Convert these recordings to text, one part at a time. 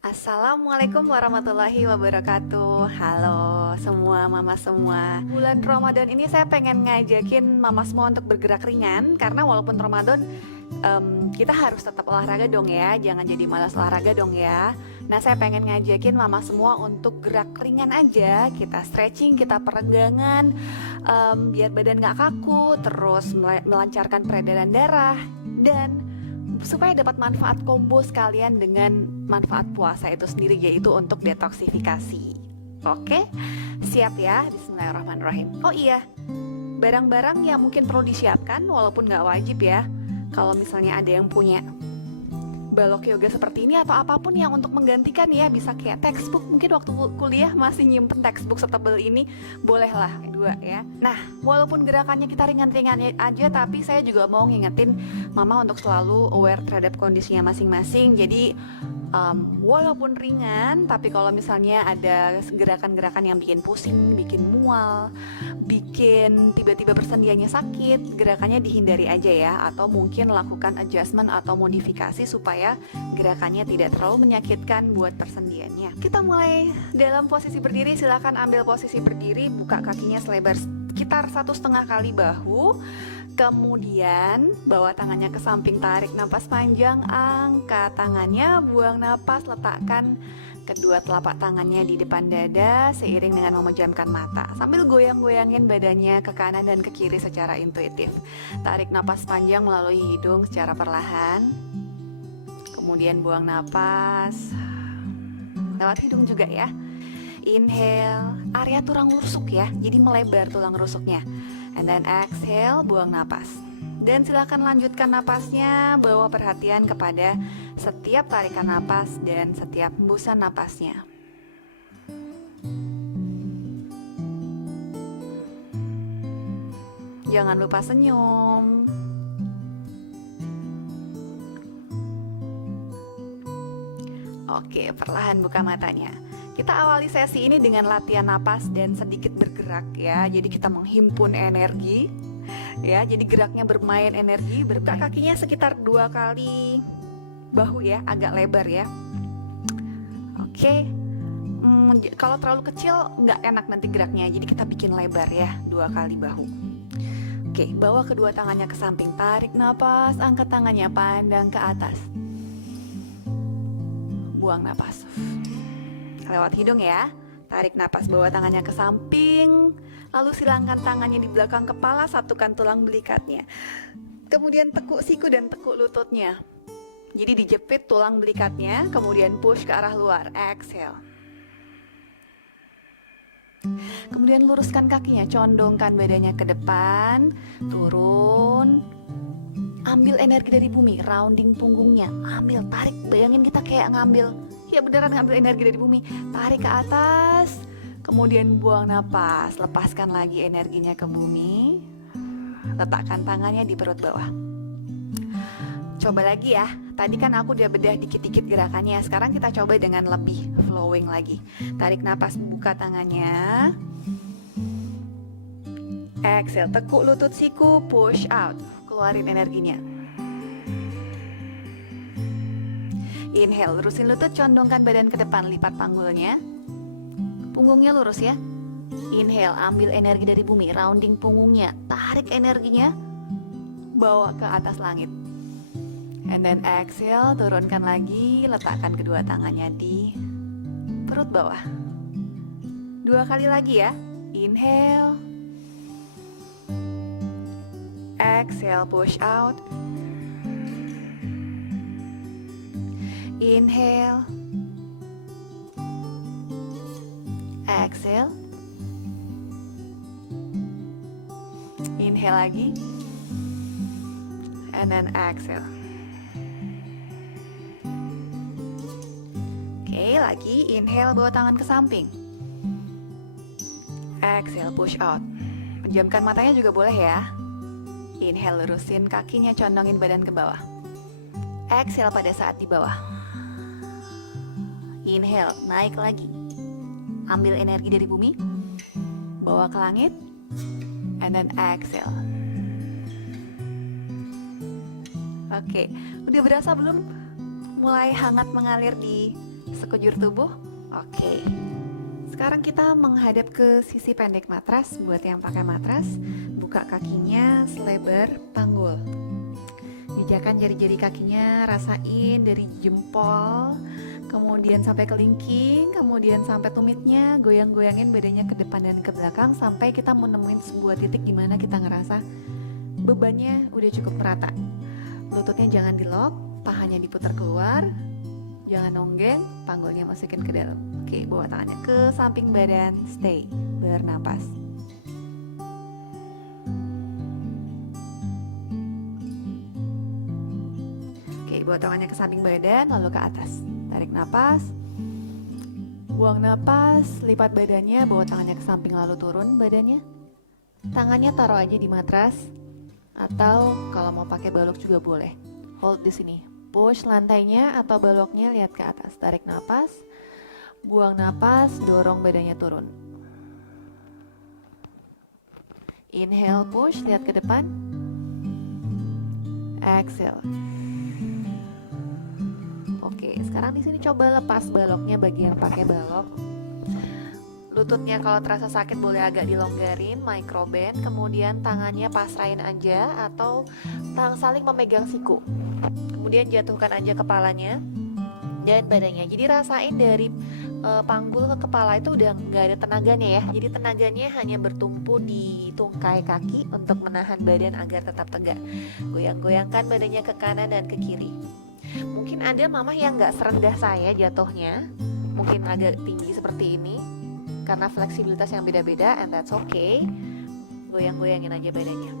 Assalamualaikum warahmatullahi wabarakatuh. Halo semua mama semua. Bulan Ramadan ini saya pengen ngajakin mama semua untuk bergerak ringan. Karena walaupun Ramadan kita harus tetap olahraga dong ya. Jangan jadi malas olahraga dong ya. Nah, saya pengen ngajakin mama semua untuk gerak ringan aja. Kita stretching, kita peregangan, biar badan gak kaku. Terus melancarkan peredaran darah. Dan supaya dapat manfaat combo sekalian dengan manfaat puasa itu sendiri, yaitu untuk detoksifikasi. Oke, siap ya? Bismillahirrahmanirrahim. Oh iya, barang-barang yang mungkin perlu disiapkan walaupun nggak wajib ya. Kalau misalnya ada yang punya balok yoga seperti ini atau apapun yang untuk menggantikan ya, bisa kayak textbook, mungkin waktu kuliah masih nyimpen textbook setebel ini, bolehlah 2 ya. Nah, walaupun gerakannya kita ringan-ringan aja, tapi saya juga mau ngingetin mama untuk selalu aware terhadap kondisinya masing-masing. Jadi walaupun ringan, tapi kalau misalnya ada gerakan-gerakan yang bikin pusing, bikin mual, bikin tiba-tiba persendiannya sakit, gerakannya dihindari aja ya. Atau mungkin lakukan adjustment atau modifikasi supaya gerakannya tidak terlalu menyakitkan buat persendiannya. Kita mulai dalam posisi berdiri. Silakan ambil posisi berdiri, buka kakinya selebar sekitar 1,5 kali bahu. Kemudian bawa tangannya ke samping, tarik napas panjang, angkat tangannya, buang napas, letakkan kedua telapak tangannya di depan dada seiring dengan memejamkan mata sambil goyang-goyangin badannya ke kanan dan ke kiri secara intuitif. Tarik napas panjang melalui hidung secara perlahan, kemudian buang napas lewat hidung juga ya. Inhale, area tulang rusuk ya, jadi melebar tulang rusuknya. And then exhale, buang napas. Dan silakan lanjutkan napasnya, bawa perhatian kepada setiap tarikan napas dan setiap hembusan napasnya. Jangan lupa senyum. Oke, perlahan buka matanya. Kita awali sesi ini dengan latihan napas dan sedikit bergerak ya. Jadi kita menghimpun energi ya. Jadi geraknya bermain energi, buka kakinya sekitar 2 kali bahu ya, agak lebar ya. Oke. Kalau terlalu kecil nggak enak nanti geraknya. Jadi kita bikin lebar ya, 2 kali bahu. Oke, bawa kedua tangannya ke samping, tarik napas, angkat tangannya pandang ke atas. Buang napas lewat hidung ya. Tarik napas, bawa tangannya ke samping, lalu silangkan tangannya di belakang kepala, satukan tulang belikatnya. Kemudian tekuk siku dan tekuk lututnya. Jadi dijepit tulang belikatnya, kemudian push ke arah luar. Exhale. Kemudian luruskan kakinya, condongkan badannya ke depan, turun. Ambil energi dari bumi, rounding punggungnya, ambil, tarik, bayangin kita kayak ngambil, ya beneran ngambil energi dari bumi, tarik ke atas, kemudian buang napas, lepaskan lagi energinya ke bumi, letakkan tangannya di perut bawah. Coba lagi ya, tadi kan aku udah bedah dikit-dikit gerakannya, sekarang kita coba dengan lebih flowing lagi. Tarik napas, buka tangannya, exhale, tekuk lutut siku, push out, keluarin energinya. Inhale, lurusin lutut, condongkan badan ke depan, lipat panggulnya, punggungnya lurus ya. Inhale, ambil energi dari bumi, rounding punggungnya, tarik energinya, bawa ke atas langit. And then exhale, turunkan lagi, letakkan kedua tangannya di perut bawah. 2 kali lagi ya. Inhale, exhale, push out. Inhale, exhale, inhale lagi, and then exhale. Oke, lagi inhale, bawa tangan ke samping, exhale, push out. Pejamkan matanya juga boleh ya. Inhale, lurusin kakinya, condongin badan ke bawah. Exhale pada saat di bawah. Inhale, naik lagi, ambil energi dari bumi, bawa ke langit, and then exhale. Oke, udah berasa belum mulai hangat mengalir di sekujur tubuh. Oke. Sekarang kita menghadap ke sisi pendek matras. Buat yang pakai matras, buka kakinya selebar panggul. Pijakan jari-jari kakinya, rasain dari jempol, kemudian sampai kelingking, kemudian sampai tumitnya, goyang-goyangin badannya ke depan dan ke belakang sampai kita menemuin sebuah titik di mana kita ngerasa bebannya udah cukup merata. Lututnya jangan di-lock, pahanya diputar keluar, jangan nonggeng, panggulnya masukin ke dalam. Oke, bawa tangannya ke samping badan, stay, bernapas. Oke, bawa tangannya ke samping badan, lalu ke atas. Tarik napas, buang napas, lipat badannya, bawa tangannya ke samping lalu turun badannya. Tangannya taruh aja di matras, atau kalau mau pakai balok juga boleh. Hold di sini. Push lantainya atau baloknya lihat ke atas. Tarik napas, buang napas, dorong badannya turun. Inhale, push, lihat ke depan. Exhale. Oke, sekarang di sini coba lepas baloknya bagi yang pakai balok. Lututnya kalau terasa sakit boleh agak dilonggarin, microbend, kemudian tangannya pasrahin aja atau saling memegang siku. Kemudian jatuhkan aja kepalanya dan badannya. Jadi rasain dari panggul ke kepala itu udah nggak ada tenaganya ya. Jadi tenaganya hanya bertumpu di tungkai kaki untuk menahan badan agar tetap tegak. Goyang-goyangkan badannya ke kanan dan ke kiri. Mungkin ada mamah yang nggak serendah saya jatuhnya, mungkin agak tinggi seperti ini karena fleksibilitas yang beda-beda, and that's okay. Goyang-goyangin aja badannya.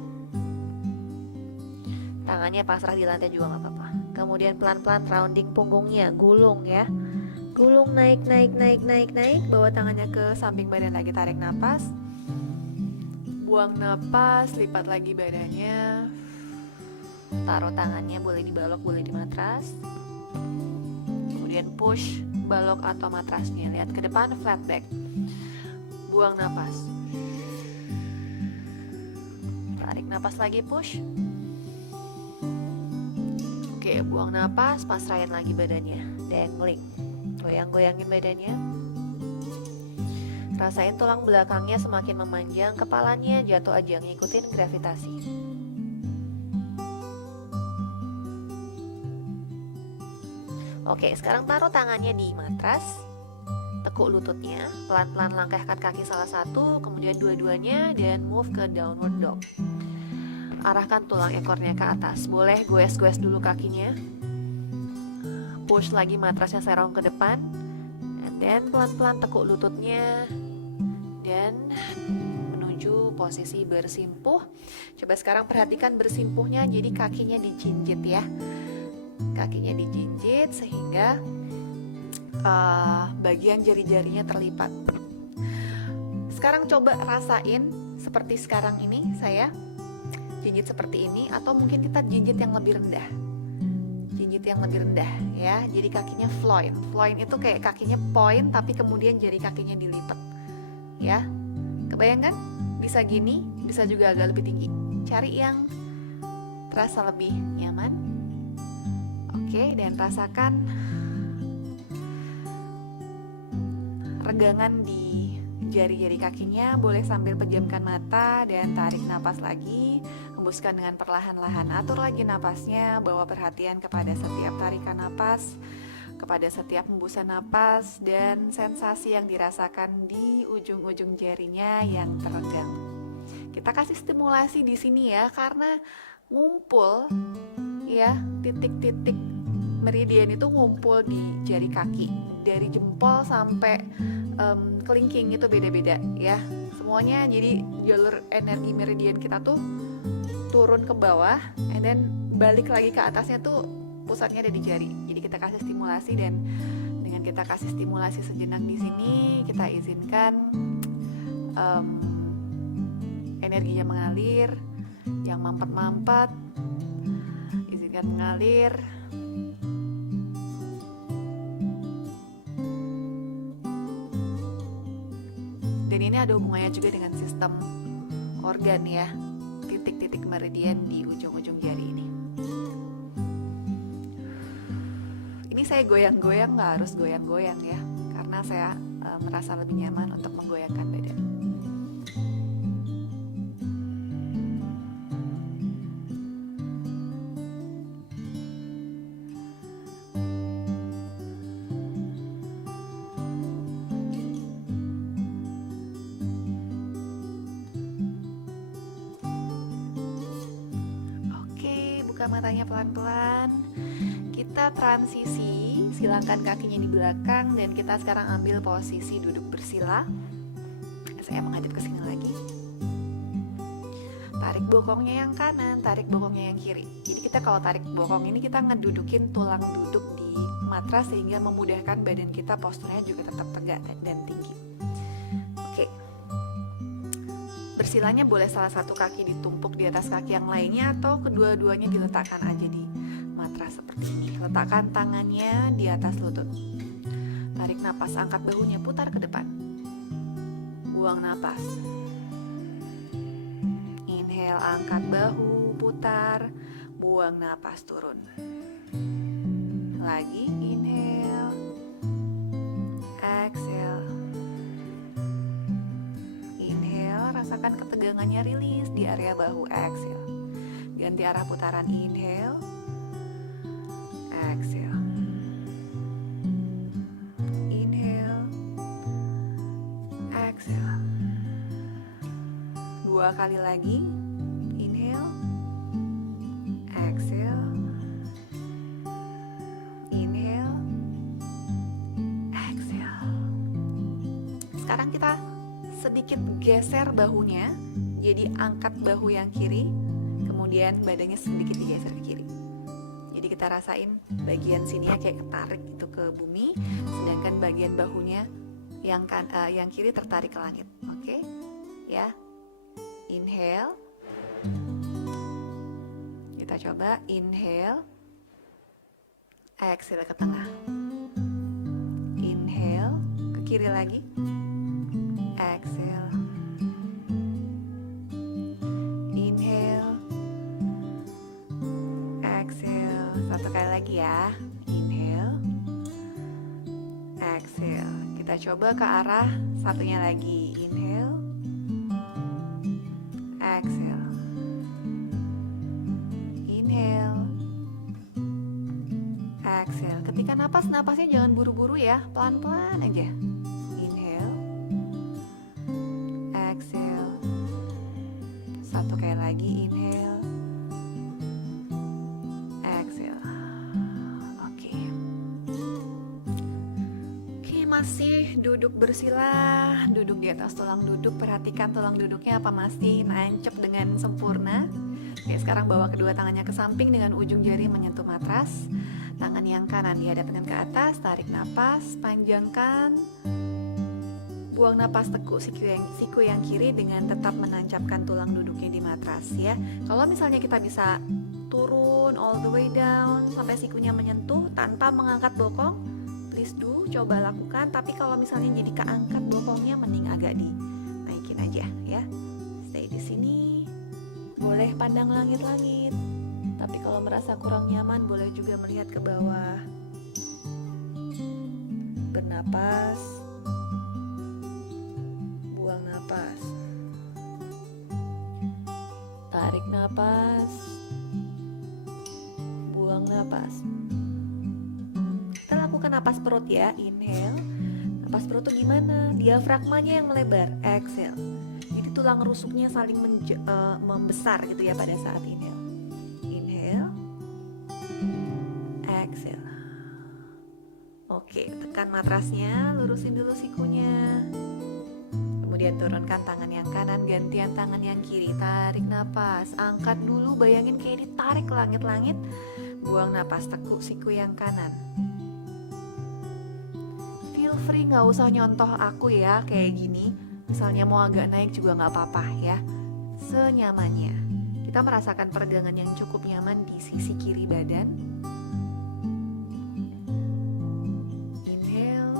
Tangannya pasrah di lantai juga nggak apa-apa. Kemudian pelan-pelan rounding punggungnya, gulung ya. Gulung naik, bawa tangannya ke samping badan lagi, tarik napas. Buang napas, lipat lagi badannya. Taruh tangannya, boleh di balok, boleh di matras. Kemudian push balok atau matrasnya, lihat ke depan, flat back. Buang napas. Tarik napas lagi, push. Oke, buang napas, pasrahin lagi badannya, dangling. Goyang-goyangin badannya. Rasain tulang belakangnya semakin memanjang, kepalanya jatuh aja, ngikutin gravitasi. Oke, sekarang taruh tangannya di matras, tekuk lututnya, pelan-pelan langkahkan kaki salah satu, kemudian dua-duanya, dan move ke downward dog. Arahkan tulang ekornya ke atas, boleh goes-goes dulu kakinya. Push lagi matrasnya serong ke depan, and then pelan-pelan tekuk lututnya, dan menuju posisi bersimpuh. Coba sekarang perhatikan bersimpuhnya, jadi kakinya dijinjit ya. Kakinya dijinjit sehingga bagian jari-jarinya terlipat. Sekarang coba rasain seperti sekarang ini saya jinjit seperti ini, atau mungkin kita jinjit yang lebih rendah. Jinjit yang lebih rendah ya. Jadi kakinya floin. Floin itu kayak kakinya point tapi kemudian jari kakinya dilipat. Ya. Kebayang kan? Bisa gini, bisa juga agak lebih tinggi. Cari yang terasa lebih nyaman. Oke, dan rasakan regangan di jari-jari kakinya. Boleh sambil pejamkan mata dan tarik napas lagi. Hembuskan dengan perlahan-lahan. Atur lagi napasnya, bawa perhatian kepada setiap tarikan napas, kepada setiap hembusan napas, dan sensasi yang dirasakan di ujung-ujung jarinya yang teregang. Kita kasih stimulasi di sini ya, karena ngumpul ya, titik-titik meridian itu ngumpul di jari kaki, dari jempol sampai kelingking itu beda-beda ya semuanya. Jadi jalur energi meridian kita tuh turun ke bawah, and then balik lagi ke atasnya tuh pusatnya ada di jari. Jadi kita kasih stimulasi, dan dengan kita kasih stimulasi sejenak di sini, kita izinkan energinya mengalir, yang mampet-mampet izinkan mengalir. Dan ini ada hubungannya juga dengan sistem organ ya, titik-titik meridian di ujung-ujung jari ini. Ini Ini saya goyang-goyang, nggak harus goyang-goyang ya, karena saya merasa lebih nyaman untuk menggoyangkan badan. Oke, buka matanya pelan-pelan. Kita transisi, silangkan kakinya di belakang dan kita sekarang ambil posisi duduk bersila. Saya menghadap ke sini lagi. Tarik bokongnya yang kanan, tarik bokongnya yang kiri. Jadi kita kalau tarik bokong ini kita ngedudukin tulang duduk di matras sehingga memudahkan badan kita posturnya juga tetap tegak dan tinggi. Oke. Bersilanya boleh salah satu kaki ditumpuk di atas kaki yang lainnya atau kedua-duanya diletakkan aja di matras seperti ini. Letakkan tangannya di atas lutut. Tarik napas, angkat bahunya, putar ke depan. Buang napas. Inhale, angkat bahu, putar. Buang napas, turun. Lagi, inhale. Exhale. Inhale, rasakan ketegangannya, rilis di area bahu. Exhale. Ganti arah putaran, inhale. Exhale. Inhale. Exhale. 2 kali lagi. Inhale. Exhale. Inhale. Exhale. Sekarang kita sedikit geser bahunya. Jadi angkat bahu yang kiri, kemudian badannya sedikit digeser ke kiri. Jadi kita rasain bagian sini kayak ketarik gitu ke bumi, sedangkan bagian bahunya yang kiri tertarik ke langit. Oke? Ya. Inhale. Kita coba inhale. Exhale ke tengah. Inhale ke kiri lagi. Exhale. Inhale. Exhale. Satu kali lagi ya. Inhale. Exhale. Kita coba ke arah satunya lagi. Inhale. Exhale. Inhale. Exhale. Ketika napas, napasnya jangan buru-buru ya, pelan-pelan aja. Inhale. Exhale. Satu kali lagi, inhale. Exhale. Oke. Oke, masih duduk bersila, duduk di atas tulang duduk. Perhatikan tulang duduknya apa masih nancep dengan sempurna. Oke, sekarang bawa kedua tangannya ke samping dengan ujung jari menyentuh matras. Tangan yang kanan dihadapkan ke atas, tarik napas, panjangkan. Buang napas, tekuk siku yang kiri dengan tetap menancapkan tulang duduknya di matras ya. Kalau misalnya kita bisa turun all the way down sampai sikunya menyentuh tanpa mengangkat bokong, please do, coba lakukan. Tapi kalau misalnya jadi keangkat bokongnya, mending agak dinaikin aja ya. Stay di sini. Boleh pandang langit-langit. Tapi kalau merasa kurang nyaman, boleh juga melihat ke bawah. Bernapas. Buang napas. Tarik napas. Buang napas. Kita lakukan napas perut ya. Inhale. Napas perut tuh gimana? Diafragmanya yang melebar. Exhale. Jadi tulang rusuknya saling membesar gitu ya pada saat inhale. Inhale. Exhale. Oke, tekan matrasnya, lurusin dulu sikunya. Kemudian turunkan tangan yang kanan, gantian tangan yang kiri. Tarik napas, angkat dulu, bayangin kayak ditarik ke langit-langit. Buang napas, tekuk siku yang kanan. Feel free, gak usah nyontoh aku ya kayak gini. Misalnya mau agak naik juga gak apa-apa ya. Senyamannya. Kita merasakan peregangan yang cukup nyaman di sisi kiri badan. Inhale.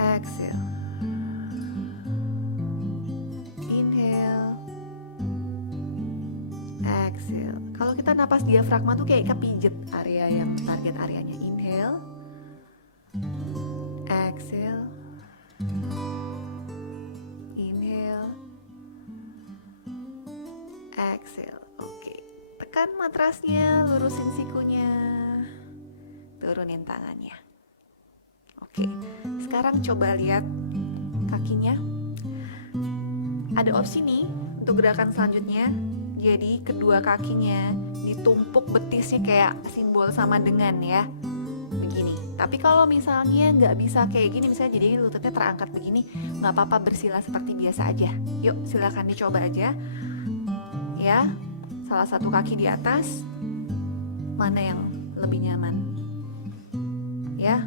Exhale. Inhale. Exhale. Kalau kita kita napas diafragma tuh kayak kepijet area yang target areanya. Inhale, exhale, inhale, exhale. Oke, tekan matrasnya, lurusin sikunya, turunin tangannya. Oke, sekarang coba lihat kakinya. Ada opsi nih untuk gerakan selanjutnya. Jadi kedua kakinya ditumpuk betisnya kayak simbol sama dengan ya, begini. Tapi kalau misalnya nggak bisa kayak gini, misalnya jadi lututnya terangkat begini, nggak apa-apa, bersila seperti biasa aja. Yuk silakan dicoba aja ya. Salah satu kaki di atas, mana yang lebih nyaman ya.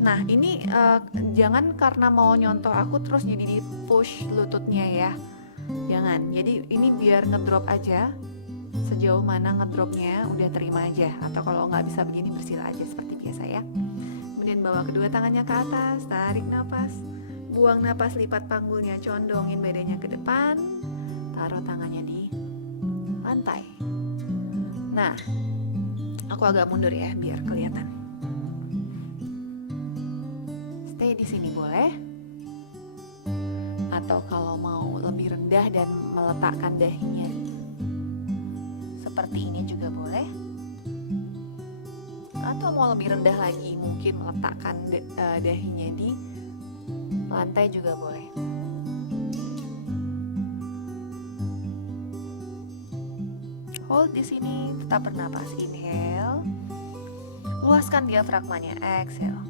Nah ini jangan karena mau nyontoh aku terus jadi di push lututnya ya, jangan. Jadi ini biar ngedrop aja, sejauh mana ngedropnya udah terima aja. Atau kalau nggak bisa begini, bersila aja seperti biasa ya. Kemudian bawa kedua tangannya ke atas, tarik nafas, buang nafas, lipat panggulnya, condongin badannya ke depan, taruh tangannya di lantai. Nah aku agak mundur ya biar kelihatan. Stay di sini boleh, atau kalau mau lebih rendah dan meletakkan dahinya seperti ini juga boleh, atau mau lebih rendah lagi mungkin meletakkan dahinya di lantai juga boleh. Hold di sini, tetap bernapas. Inhale, luaskan diafragmanya. Exhale.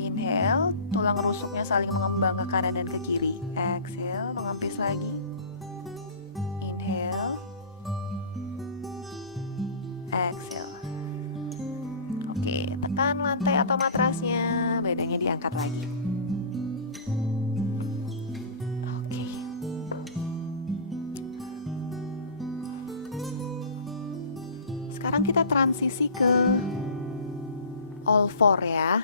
Inhale, tulang rusuknya saling mengembang ke kanan dan ke kiri. Exhale, mengepis lagi. Inhale, exhale. Oke, tekan lantai atau matrasnya, badannya diangkat lagi. Oke. Sekarang kita transisi ke all four ya.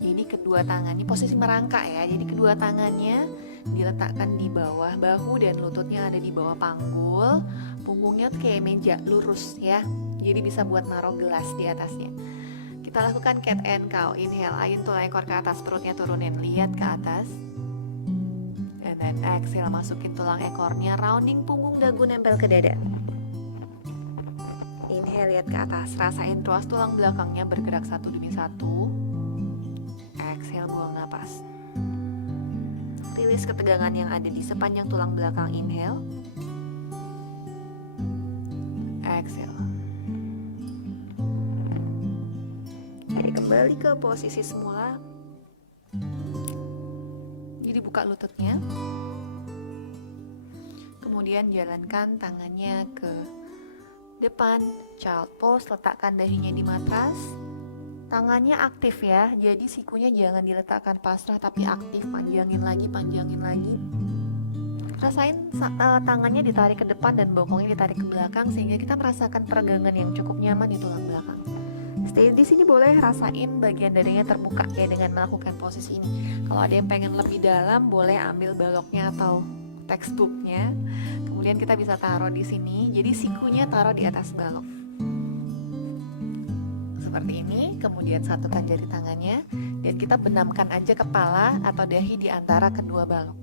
Jadi kedua tangan, ini posisi merangkak ya. Jadi kedua tangannya diletakkan di bawah bahu dan lututnya ada di bawah panggul. Punggungnya tuh kayak meja lurus ya. Jadi bisa buat naruh gelas di atasnya. Kita lakukan cat and cow. Inhale, ayun tulang ekor ke atas, perutnya turunin, lihat ke atas. And then exhale, masukin tulang ekornya, rounding punggung dagu nempel ke dada. Inhale, lihat ke atas, rasain ruas tulang belakangnya bergerak satu demi satu. Exhale, buang napas. Rilis ketegangan yang ada di sepanjang tulang belakang. Inhale, exhale. Jadi kembali ke posisi semula. Jadi buka lututnya. Kemudian jalankan tangannya ke depan, child pose, letakkan dahinya di matras. Tangannya aktif ya, jadi sikunya jangan diletakkan pasrah tapi aktif, panjangin lagi, panjangin lagi. Rasain tangannya ditarik ke depan dan bokongnya ditarik ke belakang sehingga kita merasakan peregangan yang cukup nyaman di tulang belakang. Stay di sini boleh, rasain bagian dadanya terbuka ya dengan melakukan posisi ini. Kalau ada yang pengen lebih dalam, boleh ambil baloknya atau textbooknya. Kemudian kita bisa taruh di sini, jadi sikunya taruh di atas balok. Seperti ini, kemudian satukan jari tangannya dan kita benamkan aja kepala atau dahi di antara kedua balok.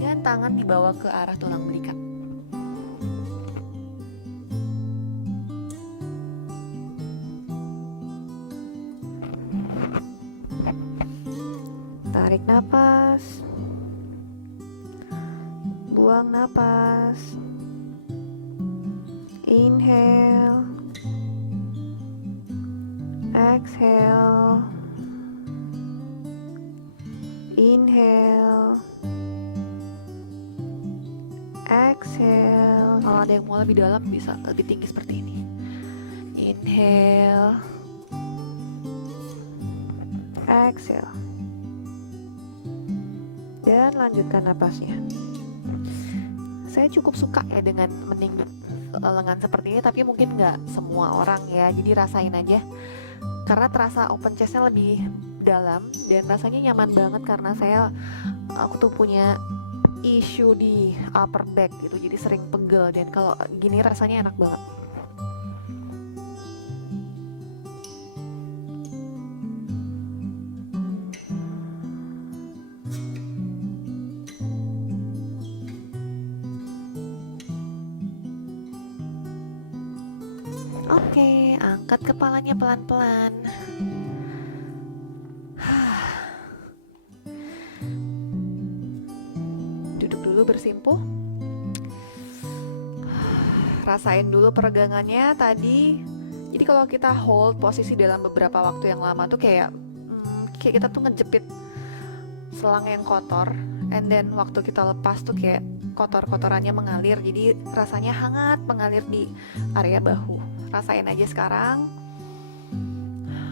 Dan tangan dibawa ke arah tulang belikat. Tarik napas. Buang napas. Inhale. Exhale. Inhale. Exhale. Kalau ada yang mau lebih dalam bisa lebih tinggi seperti ini. Inhale. Exhale. Dan lanjutkan napasnya. Saya cukup suka ya dengan meninggi lengan seperti ini, tapi mungkin nggak semua orang ya. Jadi rasain aja. Karena terasa open chestnya lebih dalam dan rasanya nyaman banget karena aku tuh punya issue di upper back gitu, jadi sering pegel, dan kalau gini rasanya enak banget. Oke, angkat kepalanya pelan-pelan. Duduk dulu bersimpuh. Rasain dulu peregangannya tadi. Jadi kalau kita hold posisi dalam beberapa waktu yang lama tuh kayak kita tuh ngejepit selang yang kotor, and then waktu kita lepas tuh kayak kotor-kotorannya mengalir, jadi rasanya hangat mengalir di area bahu. Rasain aja sekarang.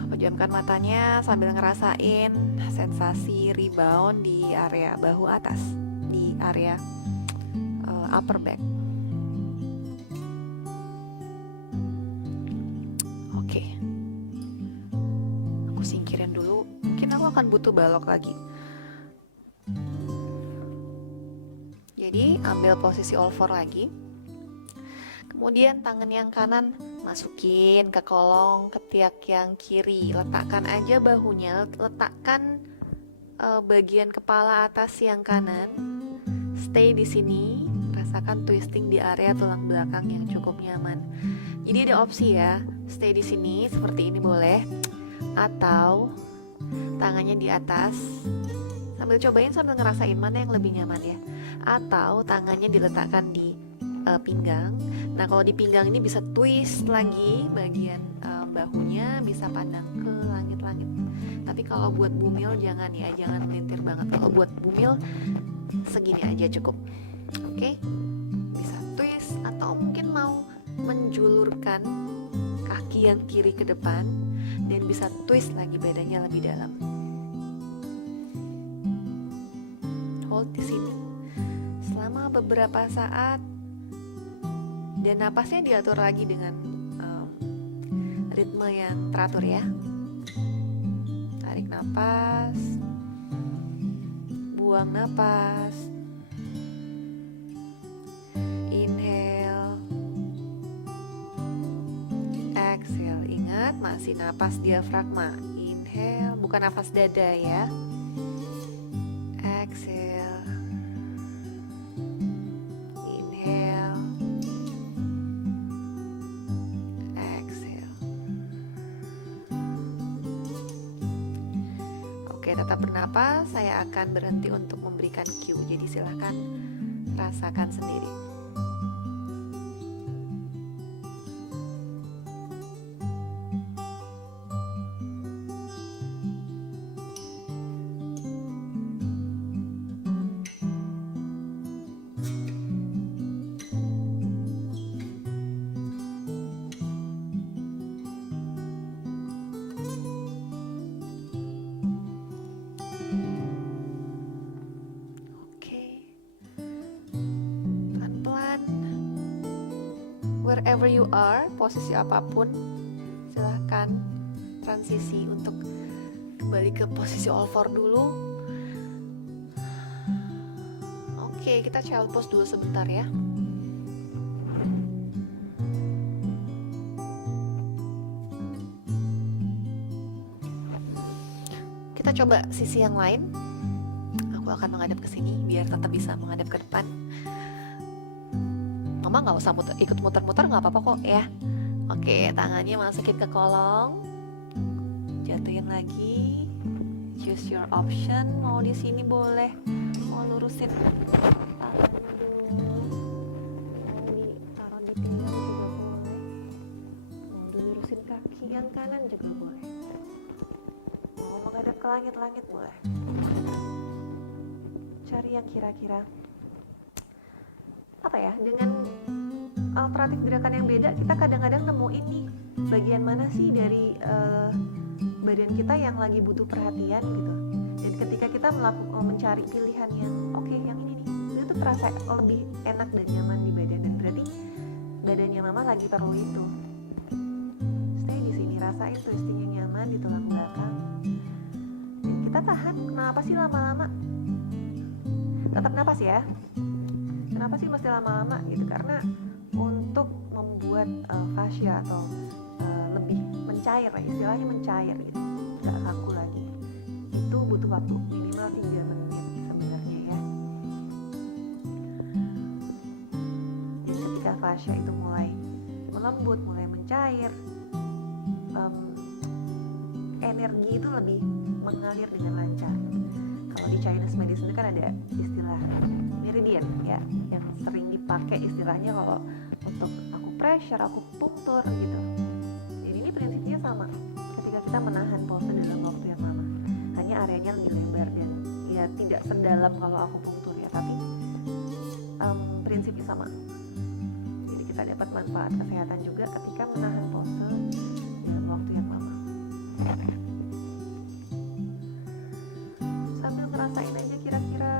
Pejamkan matanya sambil ngerasain sensasi rebound di area bahu atas, di area upper back. Oke. Aku singkirin dulu. Mungkin aku akan butuh balok lagi. Jadi ambil posisi all four lagi. Kemudian tangan yang kanan masukin ke kolong ketiak yang kiri. Letakkan aja bahunya, letakkan bagian kepala atas yang kanan. Stay di sini, rasakan twisting di area tulang belakang yang cukup nyaman. Jadi ada opsi ya, stay di sini seperti ini boleh, atau tangannya di atas. Sambil cobain, sambil ngerasain mana yang lebih nyaman ya. Atau tangannya diletakkan di pinggang. Nah kalau di pinggang ini bisa twist lagi bagian bahunya, bisa pandang ke langit-langit. Tapi kalau buat bumil jangan ya, jangan melintir banget. Kalau buat bumil segini aja cukup. Oke? Bisa twist, atau mungkin mau menjulurkan kaki yang kiri ke depan dan bisa twist lagi badannya lebih dalam. Hold di sini selama beberapa saat, dan napasnya diatur lagi dengan ritme yang teratur ya. Tarik napas, buang napas, inhale, exhale. Ingat, masih napas diafragma. Inhale, bukan napas dada ya. Exhale, inhale, exhale. Oke, tetap bernapas. Saya akan berhenti untuk memberikan cue, jadi silahkan rasakan sendiri. Wherever you are, posisi apapun, silahkan transisi untuk kembali ke posisi all four dulu. Oke, kita child pose dulu sebentar ya. Kita coba sisi yang lain. Aku akan menghadap ke sini biar tetap bisa menghadap ke depan. Mama nggak usah ikut muter-muter, nggak apa-apa kok ya. Oke, tangannya masukin ke kolong, jatuhin lagi. Choose your option. Mau di sini boleh, mau lurusin tangannya dulu, mau ditaruh di pinggang juga boleh, mau dilurusin kaki yang kanan juga boleh, mau menghadap ke langit-langit boleh. Cari yang kira-kira apa ya, dengan alternatif gerakan yang beda, kita kadang-kadang nemuin nih bagian mana sih dari badan kita yang lagi butuh perhatian gitu. Dan ketika kita mencari pilihan yang oke, yang ini nih, itu tuh terasa lebih enak dan nyaman di badan, dan berarti badannya mama lagi perlu itu. Stay di sini, rasain twisting yang nyaman di tulang belakang. Dan kita tahan, kenapa sih lama-lama? tetap napas ya. Kenapa sih mesti lama-lama gitu? Karena untuk membuat fascia atau lebih mencair, istilahnya mencair gitu, nggak kaku lagi, itu butuh waktu minimal 3 menit sebenarnya ya. Jadi ketika fascia itu mulai melembut, mulai mencair, energi itu lebih mengalir dengan lancar. Kalau di Chinese medicine kan ada istilah meridian ya, yang sering dipakai istilahnya kalau untuk acupressure, akupunktur gitu. Jadi ini prinsipnya sama. Ketika kita menahan pulsa dalam waktu yang lama, hanya areanya lebih lebar dan ya tidak sedalam kalau akupunktur ya, tapi prinsipnya sama. Jadi kita dapat manfaat kesehatan juga ketika menahan pulsa dalam waktu yang lama. Sambil ngerasain aja kira-kira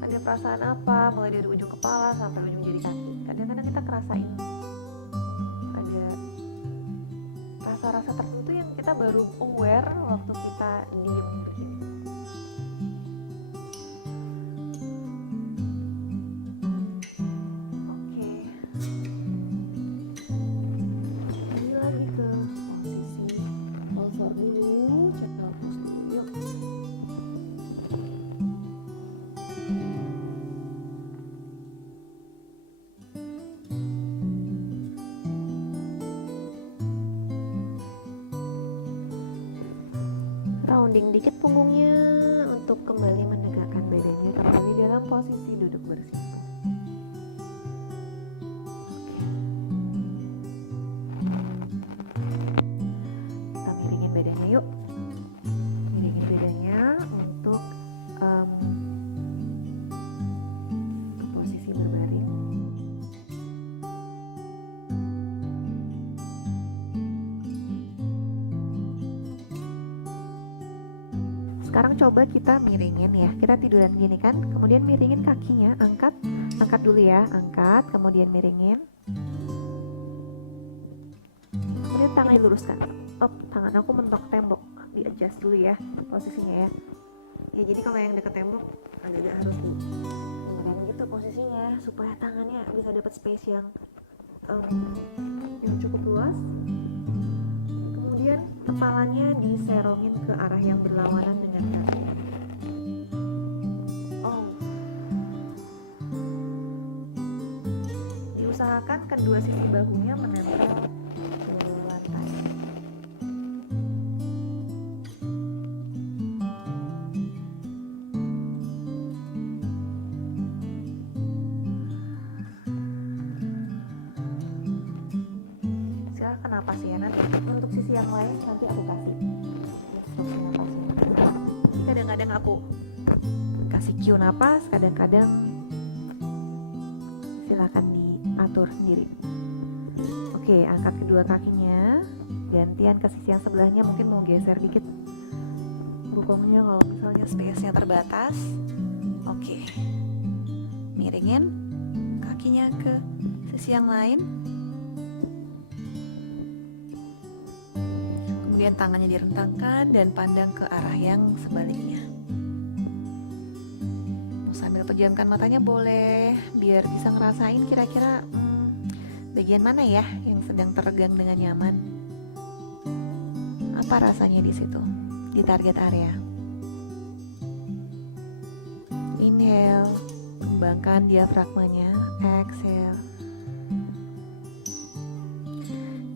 ada perasaan apa, mulai dari ujung kepala sampai ujung jari kaki. Kadang-kadang kita kerasain ada rasa-rasa tertentu yang kita baru aware waktu kita diem begini. Oke, ini lagi ke posisi pulsar dulu, cek pulse dulu yuk. Rounding dikit punggungnya untuk kembali menegakkan badannya, kembali dalam posisi duduk bersih. Kita miringin badannya yuk. Miringin badannya untuk ke posisi berbaring. Sekarang coba kita miringin ya. Kita tiduran gini kan, kemudian miringin kakinya, angkat dulu ya, angkat, kemudian miringin. Kemudian tangan diluruskan. Tangan aku mentok tembok, di adjust dulu ya posisinya ya. Ya jadi kalau yang deket tembok agak-agak harus beneran gitu posisinya supaya tangannya bisa dapat space yang cukup luas. Kemudian kepalanya diserongin ke arah yang berlawanan dengan kaki. Diusahakan kedua sisi bahunya menempel ke lantai. Silakan napas ya, nanti untuk sisi yang lain nanti aku kasih instruksi napasnya. Kadang-kadang aku kasih cue napas, kadang-kadang silakan diatur sendiri. Oke, angkat kedua kakinya, gantian ke sisi yang sebelahnya, mungkin mau geser dikit bokongnya kalau misalnya space-nya terbatas. Oke, miringin kakinya ke sisi yang lain. Kemudian tangannya direntangkan dan pandang ke arah yang sebaliknya. Mau sambil pejamkan matanya boleh, biar bisa ngerasain kira-kira bagian mana ya yang sedang teregang dengan nyaman. Apa rasanya di situ, di target area. Inhale, kembangkan diafragmanya. Exhale.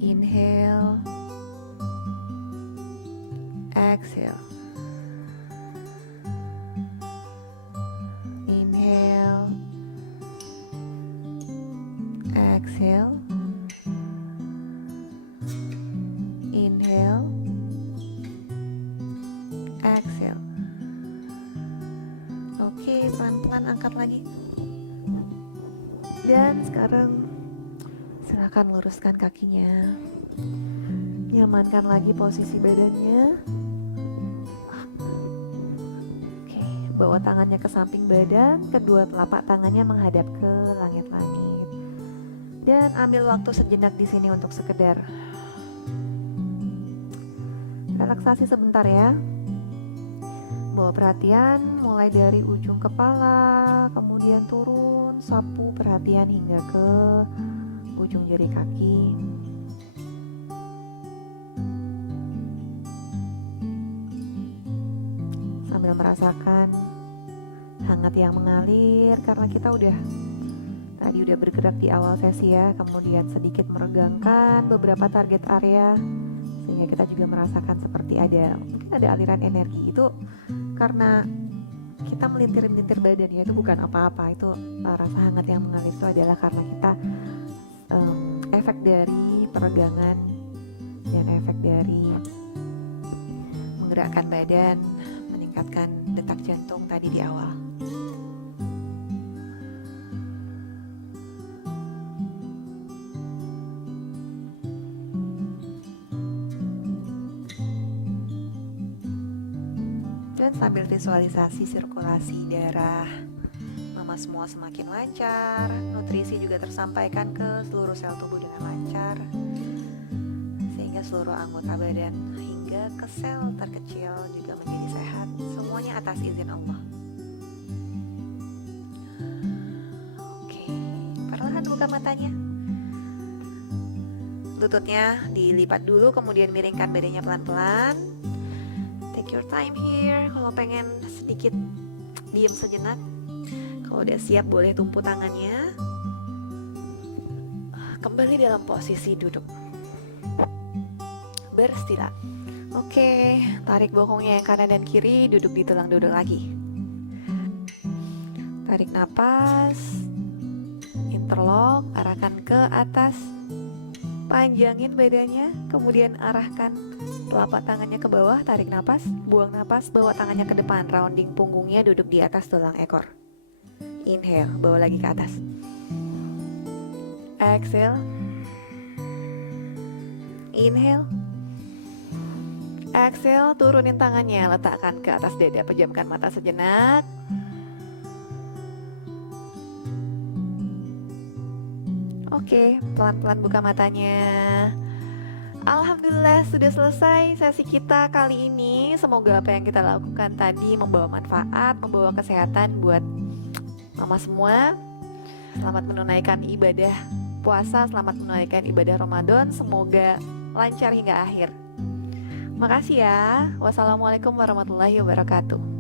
Inhale. Exhale. Inhale. Exhale. Inhale. Exhale. Oke, pelan-pelan angkat lagi. Dan sekarang silakan luruskan kakinya. Nyamankan lagi posisi badannya. Bawa tangannya ke samping badan, kedua telapak tangannya menghadap ke langit-langit. Dan ambil waktu sejenak di sini untuk sekedar relaksasi sebentar ya. bawa perhatian mulai dari ujung kepala, kemudian turun, sapu perhatian hingga ke ujung jari kaki. Sambil merasakan hangat yang mengalir karena kita tadi udah bergerak di awal sesi ya, kemudian sedikit meregangkan beberapa target area sehingga kita juga merasakan seperti mungkin ada aliran energi. Itu karena kita melintir-melintir badannya, itu bukan apa-apa, itu rasa hangat yang mengalir itu adalah karena kita efek dari peregangan dan efek dari menggerakkan badan, meningkatkan detak jantung tadi di awal. Dan sambil visualisasi sirkulasi darah mama semua semakin lancar, nutrisi juga tersampaikan ke seluruh sel tubuh dengan lancar, sehingga seluruh anggota badan hingga ke sel terkecil juga menjadi sehat, semuanya atas izin Allah. Oke, perlahan buka matanya. Lututnya dilipat dulu, kemudian miringkan badannya pelan-pelan. Take your time here. Kalau pengen sedikit diam sejenak, kalau udah siap boleh tumpu tangannya. Kembali dalam posisi duduk beristirahat. Oke, tarik bokongnya yang kanan dan kiri, duduk di tulang duduk lagi. Tarik napas, interlock, arahkan ke atas, panjangin badannya, kemudian arahkan telapak tangannya ke bawah, tarik napas, buang napas, bawa tangannya ke depan, rounding punggungnya, duduk di atas tulang ekor. Inhale, bawa lagi ke atas. Exhale. Inhale. Exhale, turunin tangannya, letakkan ke atas dada, pejamkan mata sejenak. Oke, pelan-pelan buka matanya. Alhamdulillah sudah selesai sesi kita kali ini. Semoga apa yang kita lakukan tadi membawa manfaat, membawa kesehatan buat mama semua. Selamat menunaikan ibadah puasa, selamat menunaikan ibadah Ramadan. Semoga lancar hingga akhir. Makasih ya. Wassalamualaikum warahmatullahi wabarakatuh.